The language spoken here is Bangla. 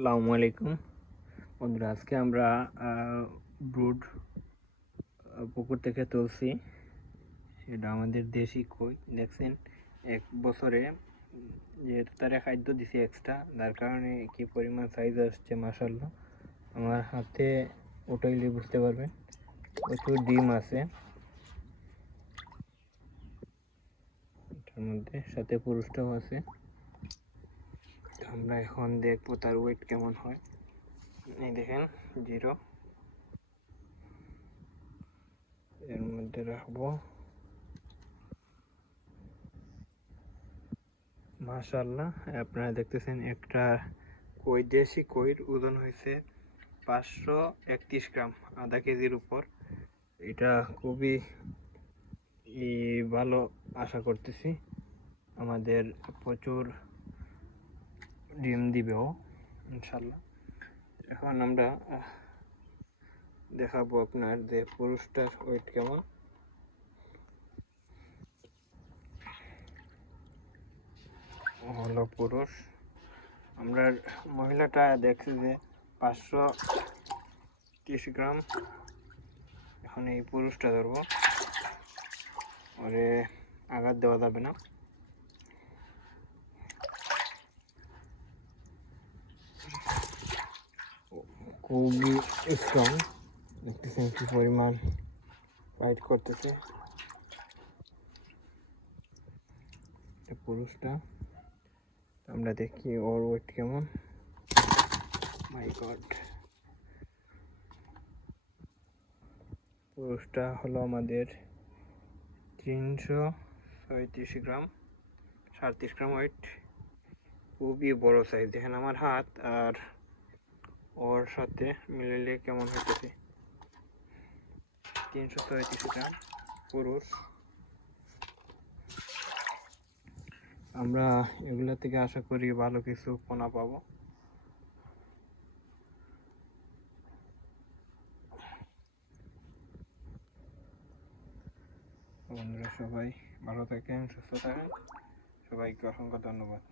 আসসালামু আলাইকুম। বন্ধুরা, আজকে আমরা ব্রুড পুকুর থেকে তুলছি। সেটা আমাদের দেশি কই, দেখছেন? এক বছরে যেহেতু তারা খাদ্য দিছি এক্সট্রা যার কারণে কি পরিমাণ সাইজ আসছে মাসাল্লাহ আমার হাতে উঠাইলে বুঝতে পারবেন, প্রচুর ডিম আছে। এটার মধ্যে সাথে পুরুষটাও আছে। আমরা এখন দেখব তার ওয়েট কেমন হয়। এই দেখেন জিরো এর মধ্যে রাখব। মাশাল্লাহ আপনারা দেখতেছেন একটা কই, দেশি কইর ওজন হয়েছে পাঁচশো একত্রিশ গ্রাম, আধা কেজির উপর। এটা খুবই ভালো আশা করতেছি। আমাদের প্রচুর ডিম দিবেও ইনশাল্লাহ। এখন আমরা দেখাবো আপনার যে পুরুষটার ওয়েট কেমন। ও হলো পুরুষ। আমরা মহিলাটা দেখছি যে পাঁচশো তিরিশ গ্রাম। এখন এই পুরুষটা ধরবো। ওরে আঘাত দেওয়া যাবে না। খুবই স্ট্রং দেখতেছেন কি পরিমাণ ফাইট করতেছে। পুরুষটা। আমরা দেখি ওর ওয়েট কেমন। মাই গড পুরুষটা হলো আমাদের তিনশো ছয়ত্রিশ গ্রাম। সাঁত্রিশ গ্রাম ওয়েট খুবই বড় সাইজ দেখেন আমার হাত আর ওর সাথে মিলাইলে কেমন হইতেছে? তিনশো ছয়ত্রিশ গ্রাম পুরুষ। আমরা এগুলা থেকে আশা করি ভালো কিছু পোনা পাবো। বন্ধুরা সবাই ভালো থাকেন, সুস্থ থাকেন। সবাইকে অসংখ্য ধন্যবাদ।